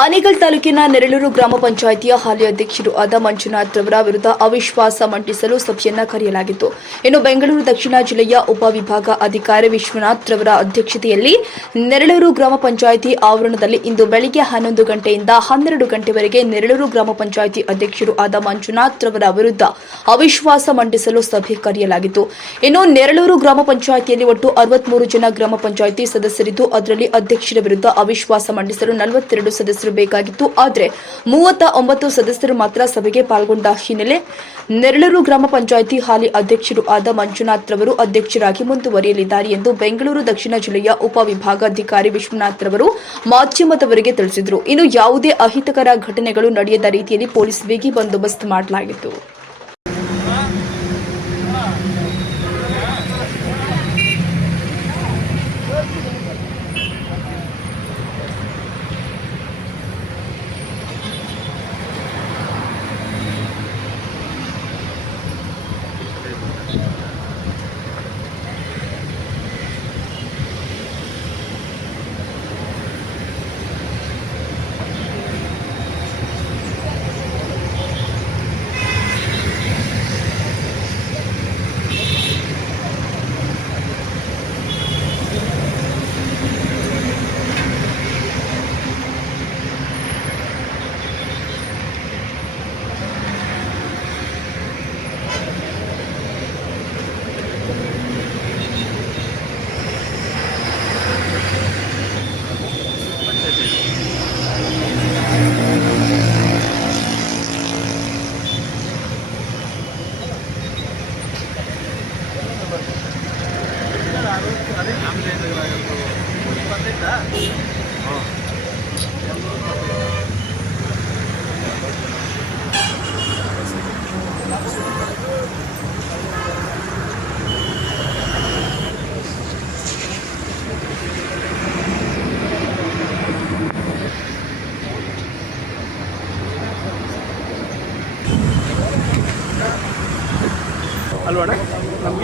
ಆನೇಕಲ್ ತಾಲೂಕಿನ ನೆರಳೂರು ಗ್ರಾಮ ಪಂಚಾಯಿತಿಯ ಹಾಲಿ ಅಧ್ಯಕ್ಷರು ಆದ ಮಂಜುನಾಥ್ ರವರ ವಿರುದ್ಧ ಅವಿಶ್ವಾಸ ಮಂಡಿಸಲು ಸಭೆಯನ್ನ ಕರೆಯಲಾಗಿತ್ತು. ಇನ್ನು ಬೆಂಗಳೂರು ದಕ್ಷಿಣ ಜಿಲ್ಲೆಯ ಉಪವಿಭಾಗ ಅಧಿಕಾರಿ ವಿಶ್ವನಾಥ್ ರವರ ಅಧ್ಯಕ್ಷತೆಯಲ್ಲಿ ನೆರಳೂರು ಗ್ರಾಮ ಪಂಚಾಯಿತಿ ಆವರಣದಲ್ಲಿ ಇಂದು ಬೆಳಿಗ್ಗೆ ಹನ್ನೊಂದು ಗಂಟೆಯಿಂದ ಹನ್ನೆರಡು ಗಂಟೆವರೆಗೆ ನೆರಳೂರು ಗ್ರಾಮ ಪಂಚಾಯಿತಿ ಅಧ್ಯಕ್ಷರು ಆದ ಮಂಜುನಾಥ್ ರವರ ವಿರುದ್ಧ ಅವಿಶ್ವಾಸ ಮಂಡಿಸಲು ಸಭೆ ಕರೆಯಲಾಗಿತ್ತು. ಇನ್ನು ನೆರಳೂರು ಗ್ರಾಮ ಪಂಚಾಯಿತಿಯಲ್ಲಿ ಒಟ್ಟು ಅರವತ್ಮೂರು ಜನ ಗ್ರಾಮ ಪಂಚಾಯಿತಿ ಸದಸ್ಯರಿದ್ದು, ಅದರಲ್ಲಿ ಅಧ್ಯಕ್ಷರ ವಿರುದ್ಧ ಅವಿಶ್ವಾಸ ಮಂಡಿಸಲು ನಲವತ್ತೆರಡು ಸದಸ್ಯರು ಬೇಕಾಗಿತ್ತು. ಆದರೆ ಮೂವತ್ತ ಒಂಬತ್ತು ಸದಸ್ಯರು ಮಾತ್ರ ಸಭೆಗೆ ಪಾಲ್ಗೊಂಡ ಹಿನ್ನೆಲೆ ನೆರಳೂರು ಗ್ರಾಮ ಪಂಚಾಯಿತಿ ಹಾಲಿ ಅಧ್ಯಕ್ಷರು ಆದ ಮಂಜುನಾಥ್ ರವರು ಅಧ್ಯಕ್ಷರಾಗಿ ಮುಂದುವರಿಯಲಿದ್ದಾರೆ ಎಂದು ಬೆಂಗಳೂರು ದಕ್ಷಿಣ ಜಿಲ್ಲೆಯ ಉಪವಿಭಾಗಾಧಿಕಾರಿ ವಿಶ್ವನಾಥ್ ರವರು ಮಾಧ್ಯಮದವರಿಗೆ ತಿಳಿಸಿದರು. ಇನ್ನು ಯಾವುದೇ ಅಹಿತಕರ ಘಟನೆಗಳು ನಡೆಯದ ರೀತಿಯಲ್ಲಿ ಪೊಲೀಸ್ ಬಿಗಿ ಬಂದೋಬಸ್ತ್ ಮಾಡಲಾಗಿತ್ತು.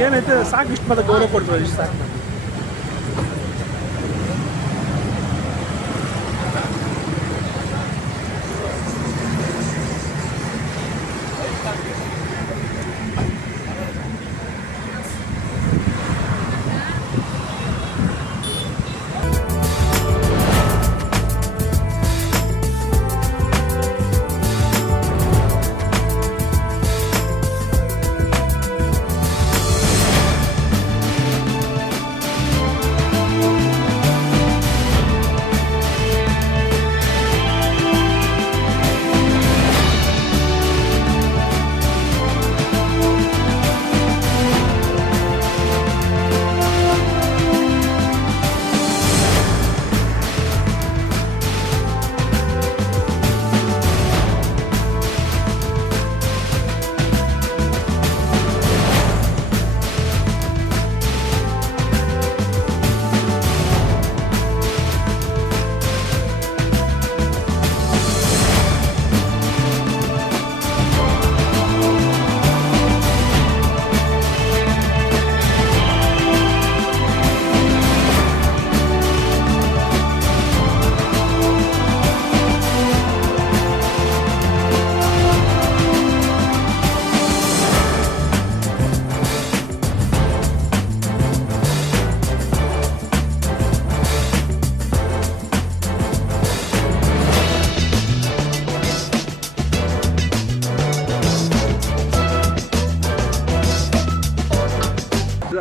ನಮ್ಗೇನೈತೆ ಸಾಕು ಇಷ್ಟು ಮತ್ತೆ ಗೌರವ ಕೊಡ್ತಾರೆ ಇಷ್ಟು ಸಾಕು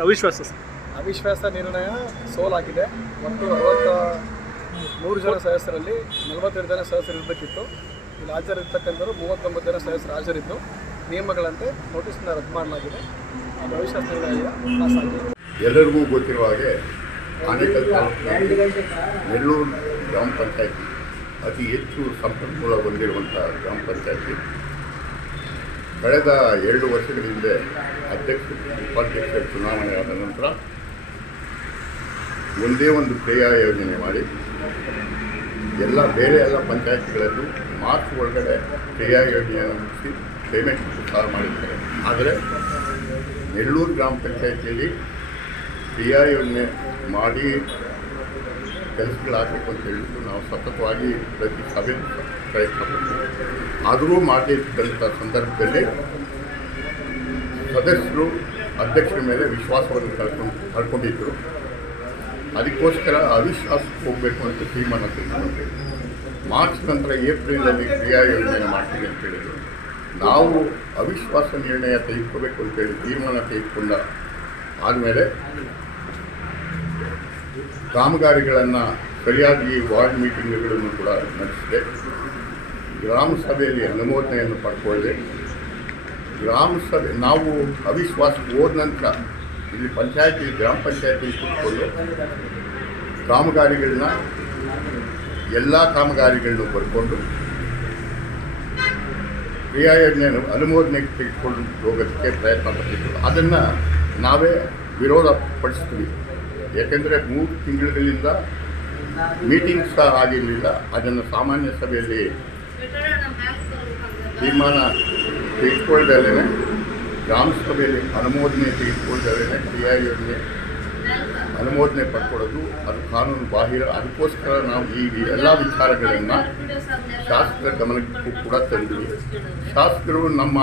ಅವಿಶ್ವಾಸ ಸರ್. ಅವಿಶ್ವಾಸ ನಿರ್ಣಯ ಸೋಲಾಗಿದೆ ಒಟ್ಟು ಅರವತ್ತ ಮೂರು ಜನ ಸದಸ್ಯರಲ್ಲಿ ನಲವತ್ತೆರಡು ಜನ ಸದಸ್ಯರು ಇರಬೇಕಿತ್ತು. ಇಲ್ಲಿ ಹಾಜರಿರ್ತಕ್ಕಂಥವ್ರು ಮೂವತ್ತೊಂಬತ್ತು ಜನ ಸದಸ್ಯರು ಹಾಜರಿದ್ದು ನಿಯಮಗಳಂತೆ ನೋಟಿಸ್ನ ರದ್ದು ಮಾಡಲಾಗಿದೆ. ಅದು ಅವಿಶ್ವಾಸ ನಿರ್ಣಯ ಪಾಸ್ ಆಗಿದೆ. ಎಲ್ಲರಿಗೂ ಗೊತ್ತಿರುವ ಹಾಗೆ ಆನೇಕಲ್ ತಾಲೂಕಿನಲ್ಲಿ ನೆಲ್ಲೂರು ಗ್ರಾಮ ಪಂಚಾಯತಿ ಅತಿ ಹೆಚ್ಚು ಸಂಪನ್ಮೂಲ ಹೊಂದಿರುವಂಥ ಗ್ರಾಮ ಪಂಚಾಯತಿ. ಕಳೆದ ಎರಡು ವರ್ಷಗಳ ಹಿಂದೆ ಅಧ್ಯಕ್ಷ ಉಪಾಧ್ಯಕ್ಷ ಚುನಾವಣೆ ಆದ ನಂತರ ಒಂದೇ ಒಂದು ಕ್ರಿಯಾ ಯೋಜನೆ ಮಾಡಿ, ಎಲ್ಲ ಬೇರೆ ಎಲ್ಲ ಪಂಚಾಯತ್ಗಳಲ್ಲೂ ಮಾರ್ಚ್ ಒಳಗಡೆ ಕ್ರಿಯಾ ಯೋಜನೆಯನ್ನು ಮುಗಿಸಿ ಪೇಮೆಂಟ್ ಸಹ ಮಾಡಿದ್ದಾರೆ. ಆದರೆ ನೆಲ್ಲೂರು ಗ್ರಾಮ ಪಂಚಾಯತಿಯಲ್ಲಿ ಕ್ರಿಯಾ ಯೋಜನೆ ಮಾಡಿ ಕೆಲಸಗಳಾಗಬೇಕು ಅಂತ ಹೇಳಿದ್ದು ನಾವು ಸತತವಾಗಿ ಪ್ರತಿ ಸಭೆ ಪ್ರಯತ್ನ ಪಡ್ತೀವಿ ಆದರೂ ಮಾಡದೇ ಇದ್ದಂಥ ಸಂದರ್ಭದಲ್ಲಿ ಸದಸ್ಯರು, ಅಧ್ಯಕ್ಷರ ಮೇಲೆ ವಿಶ್ವಾಸವನ್ನು ಕಳ್ಕೊಂಡು ಕಳ್ಕೊಂಡಿದ್ದರು ಅದಕ್ಕೋಸ್ಕರ ಅವಿಶ್ವಾಸಕ್ಕೆ ಹೋಗಬೇಕು ಅಂತ ತೀರ್ಮಾನ ತೆಗೆದುಕೊಂಡ್ವಿ. ಮಾರ್ಚ್ ನಂತರ ಏಪ್ರಿಲಲ್ಲಿ ಕ್ರಿಯಾ ಯೋಜನೆ ಮಾಡ್ತೀವಿ ಅಂತ ಹೇಳಿದರು. ನಾವು ಅವಿಶ್ವಾಸ ನಿರ್ಣಯ ತೆಗೆದುಕೋಬೇಕು ಅಂತೇಳಿ ತೀರ್ಮಾನ ತೆಗೆದುಕೊಂಡ ಆದಮೇಲೆ ಕಾಮಗಾರಿಗಳನ್ನು ಸರಿಯಾಗಿ ವಾರ್ಡ್ ಮೀಟಿಂಗ್ಗಳನ್ನು ಕೂಡ ನಡೆಸಿದೆ. ಗ್ರಾಮ ಸಭೆಯಲ್ಲಿ ಅನುಮೋದನೆಯನ್ನು ಪಡ್ಕೊಳ್ಳದೆ, ಗ್ರಾಮ ಸಭೆ ನಾವು ಅವಿಶ್ವಾಸ ಹೋದ ನಂತರ ಇಲ್ಲಿ ಪಂಚಾಯತಿ, ಗ್ರಾಮ ಪಂಚಾಯತಿ ಕೂತ್ಕೊಂಡು ಕಾಮಗಾರಿಗಳನ್ನ, ಎಲ್ಲ ಕಾಮಗಾರಿಗಳನ್ನು ಬರ್ಕೊಂಡು ಕ್ರಿಯಾಯೋಜನೆ ಅನುಮೋದನೆ ಅನುಮೋದನೆಗೆ ತೆಗೆದುಕೊಂಡು ಹೋಗೋದಕ್ಕೆ ಪ್ರಯತ್ನ ಪಟ್ಟಿದ್ದು ಅದನ್ನು ನಾವೇ ವಿರೋಧ ಪಡಿಸ್ತೀವಿ. ಯಾಕೆಂದರೆ ಮೂರು ತಿಂಗಳಿಂದ ಮೀಟಿಂಗ್ ಸಹ ಆಗಿರಲಿಲ್ಲ. ಅದನ್ನು ಸಾಮಾನ್ಯ ಸಭೆಯಲ್ಲಿ ತೀರ್ಮಾನ ತೆಗೆದುಕೊಳ್ದಲೇ ಗ್ರಾಮ ಸಭೆಯಲ್ಲಿ ಅನುಮೋದನೆ ತೆಗೆದುಕೊಳ್ದಲೇ ಕ್ರಿಯಾ ಯೋಜನೆ ಅನುಮೋದನೆ ಪಡ್ಕೊಳ್ಳೋದು, ಅದು ಕಾನೂನು ಬಾಹಿರ. ಅದಕ್ಕೋಸ್ಕರ ನಾವು ಈ ಎಲ್ಲ ವಿಚಾರಗಳನ್ನು ಶಾಸಕರ ಗಮನಕ್ಕೂ ಕೂಡ ತಂದಿವಿ. ಶಾಸಕರು ನಮ್ಮ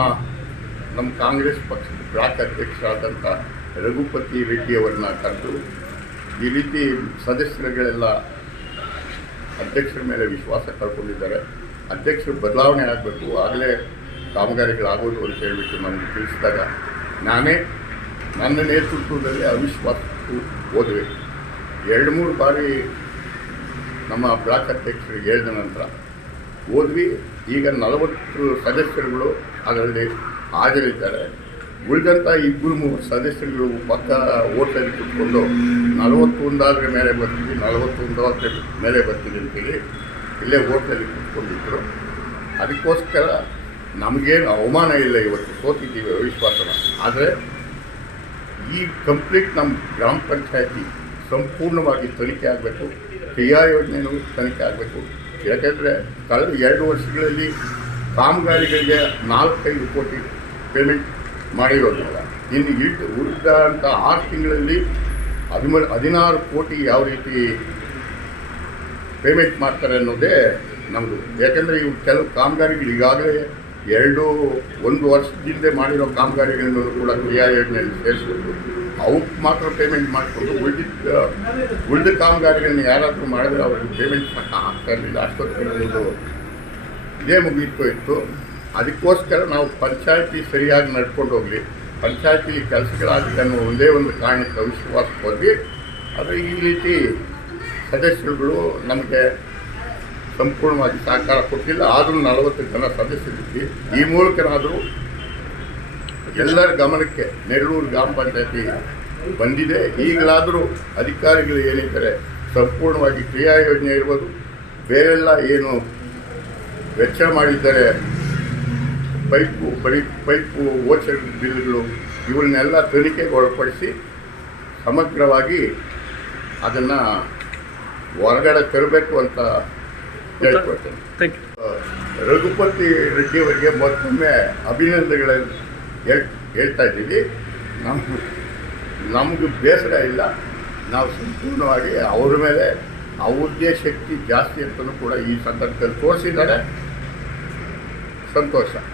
ನಮ್ಮ ಕಾಂಗ್ರೆಸ್ ಪಕ್ಷದ ಬ್ಲಾಕ್ ಅಧ್ಯಕ್ಷರಾದಂಥ ರಘುಪತಿ ರೆಡ್ಡಿಯವರನ್ನ ಕರೆದು ಈ ರೀತಿ ಸದಸ್ಯರುಗಳೆಲ್ಲ ಅಧ್ಯಕ್ಷರ ಮೇಲೆ ವಿಶ್ವಾಸ ಕಳ್ಕೊಂಡಿದ್ದಾರೆ. ಅಧ್ಯಕ್ಷರು ಬದಲಾವಣೆ ಆಗಬೇಕು. ಆಗಲೇ ಕಾಮಗಾರಿಗಳಾಗೋದು ಅಂತ ಹೇಳಿಬಿಟ್ಟು ನನಗೆ ತಿಳಿಸಿದಾಗ ನಾನೇ ನನ್ನ ನೇತೃತ್ವದಲ್ಲಿ ಅವಿಶ್ವಾಸ ಹೋದ್ವಿ. ಎರಡು ಮೂರು ಬಾರಿ ನಮ್ಮ ಬ್ಲಾಕ್ ಅಧ್ಯಕ್ಷರಿಗೆ ಹೇಳಿದ ನಂತರ ಓದ್ವಿ ಈಗ ನಲವತ್ತು ಸದಸ್ಯರುಗಳು ಅದರಲ್ಲಿ ಹಾಜರಿದ್ದಾರೆ. ಉಳಿದಂಥ ಇಬ್ಬರು ಮೂರು ಸದಸ್ಯರುಗಳು ಪಕ್ಕ ಓಟಲ್ಲಿ ಕುತ್ಕೊಂಡು ನಲವತ್ತೊಂದಾದ್ರ ಮೇಲೆ ಬರ್ತೀವಿ ನಲವತ್ತೊಂದಾದ್ರೆ ಮೇಲೆ ಬರ್ತೀವಿ ಅಂತೇಳಿ ಇಲ್ಲೇ ಓಟಲ್ಲಿ ಕುತ್ಕೊಂಡಿದ್ದರು ಅದಕ್ಕೋಸ್ಕರ ನಮಗೇನು ಅವಮಾನ ಇಲ್ಲ ಇವತ್ತು, ಸೋತಿದ್ದೀವಿ ಅವಿಶ್ವಾಸನ. ಆದರೆ ಈ ಕಂಪ್ಲೀಟ್ ನಮ್ಮ ಗ್ರಾಮ ಪಂಚಾಯತಿ ಸಂಪೂರ್ಣವಾಗಿ ತನಿಖೆ ಆಗಬೇಕು ಕ್ರಿಯಾ ಯೋಜನೆಯೂ ತನಿಖೆ ಆಗಬೇಕು. ಯಾಕೆಂದರೆ ಕಳೆದ ಎರಡು ವರ್ಷಗಳಲ್ಲಿ ಕಾಮಗಾರಿಗಳಿಗೆ ನಾಲ್ಕೈದು ಕೋಟಿ ಪೇಮೆಂಟ್ ಮಾಡಿರೋದಿಲ್ಲ ಇನ್ನು ಇಟ್ಟು ಉಳಿದಂಥ ಆರು ತಿಂಗಳಲ್ಲಿ ಹದಿಮೂರು, ಹದಿನಾರು ಕೋಟಿ ಯಾವ ರೀತಿ ಪೇಮೆಂಟ್ ಮಾಡ್ತಾರೆ ಅನ್ನೋದೇ ನಮ್ಮದು ಯಾಕೆಂದರೆ ಇವು ಕೆಲವು ಕಾಮಗಾರಿಗಳು ಈಗಾಗಲೇ ಎರಡು, ಒಂದು ವರ್ಷದಿಂದ ಮಾಡಿರೋ ಕಾಮಗಾರಿಗಳನ್ನು ಕೂಡ ಕ್ರಿಯಾ ಯೋಜನೆಯಲ್ಲಿ ಸೇರಿಸ್ಬೋದು ಅವಕ್ಕೆ ಮಾತ್ರ ಪೇಮೆಂಟ್ ಮಾಡಿಕೊಂಡು ಉಳಿದಿದ್ದ, ಉಳಿದ ಕಾಮಗಾರಿಗಳನ್ನ ಯಾರಾದರೂ ಮಾಡಿದ್ರೆ ಅವರಿಗೆ ಪೇಮೆಂಟ್ ಆಗ್ತಾ ಇರಲಿಲ್ಲ. ಅಷ್ಟೊತ್ತು ಇದೇ ಮುಗೀತು ಇತ್ತು. ಅದಕ್ಕೋಸ್ಕರ ನಾವು ಪಂಚಾಯತಿ ಸರಿಯಾಗಿ ನಡ್ಕೊಂಡು ಹೋಗಲಿ. ಪಂಚಾಯತಿಲಿ ಕೆಲಸಗಳಾಗಲಿ ಅನ್ನೋ ಒಂದೇ ಒಂದು ಕಾರಣಕ್ಕೆ ವಿಶ್ವಾಸ ಹೋಗಿ ಆದರೆ ಈ ರೀತಿ ಸದಸ್ಯರುಗಳು ನಮಗೆ ಸಂಪೂರ್ಣವಾಗಿ ಸಹಕಾರ ಕೊಟ್ಟಿಲ್ಲ. ಆದರೂ ನಲವತ್ತು ಜನ ಸದಸ್ಯರಿದ್ವಿ. ಈ ಮೂಲಕನಾದರೂ ಎಲ್ಲರ ಗಮನಕ್ಕೆ ನೆರಳೂರು ಗ್ರಾಮ ಪಂಚಾಯತಿ ಬಂದಿದೆ. ಈಗಲಾದರೂ ಅಧಿಕಾರಿಗಳು ಏನಿದ್ದಾರೆ, ಸಂಪೂರ್ಣವಾಗಿ ಕ್ರಿಯಾ ಯೋಜನೆ ಇರ್ಬೋದು. ಬೇರೆಲ್ಲ ಏನು ವೆಚ್ಚ ಮಾಡಿದ್ದಾರೆ ಪೈಪು ಬಳಿ ಪೈಪು ಓಚರ್ ಬಿಲ್ಗಳು ಇವನ್ನೆಲ್ಲ ತನಿಖೆಗೆ ಒಳಪಡಿಸಿ ಸಮಗ್ರವಾಗಿ ಅದನ್ನು ಹೊರಗಡೆ ತರಬೇಕು ಅಂತ ಹೇಳ್ಕೊಳ್ತೇನೆ ರಘುಪತಿ ರೆಡ್ಡಿ ರೆಡ್ಡಿಯವರಿಗೆ ಮತ್ತೊಮ್ಮೆ ಅಭಿನಂದನೆಗಳನ್ನು ಹೇಳ್ ಹೇಳ್ತಾ ಇದ್ದೀವಿ. ನಮ್ಮ ನಮಗೆ ಬೇಸರ ಇಲ್ಲ. ನಾವು ಸಂಪೂರ್ಣವಾಗಿ ಅವ್ರ ಮೇಲೆ ಅವ್ರದ್ದೇ ಶಕ್ತಿ ಜಾಸ್ತಿ ಅಂತಲೂ ಕೂಡ ಈ ಸಂದರ್ಭದಲ್ಲಿ ತೋರಿಸಿದ್ದಾರೆ. ಸಂತೋಷ.